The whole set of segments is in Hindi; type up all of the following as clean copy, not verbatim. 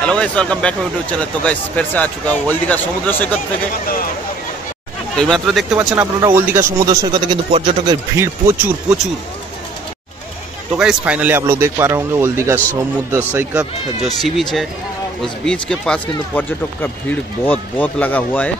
Hello guys, welcome back to YouTube channel. तो गाइस फिर से आ चुका हूँ ओल्ड दीघा সমুদ্র সৈকত থেকে। तो मात्र देखते पाচ্ছেন আপনারা ओल्ड दीघा সমুদ্র সৈকতে কিন্তু পর্যটকের ভিড় প্রচুর প্রচুর। तो गाइस फाइनली आप लोग देख पा रहे होंगे ओल्ड दीघा समुद्र सैकत जो सी बीच है, उस बीच के पास किंतु पर्यटक का भीड़ बहुत बहुत लगा हुआ है।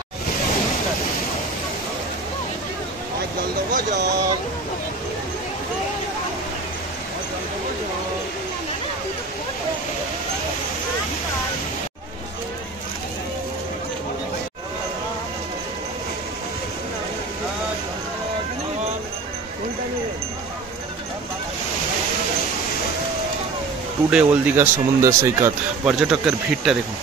टुडे ओल्ड दीघा समुद्र सैकत पर्यटकर भीड़टा देखो।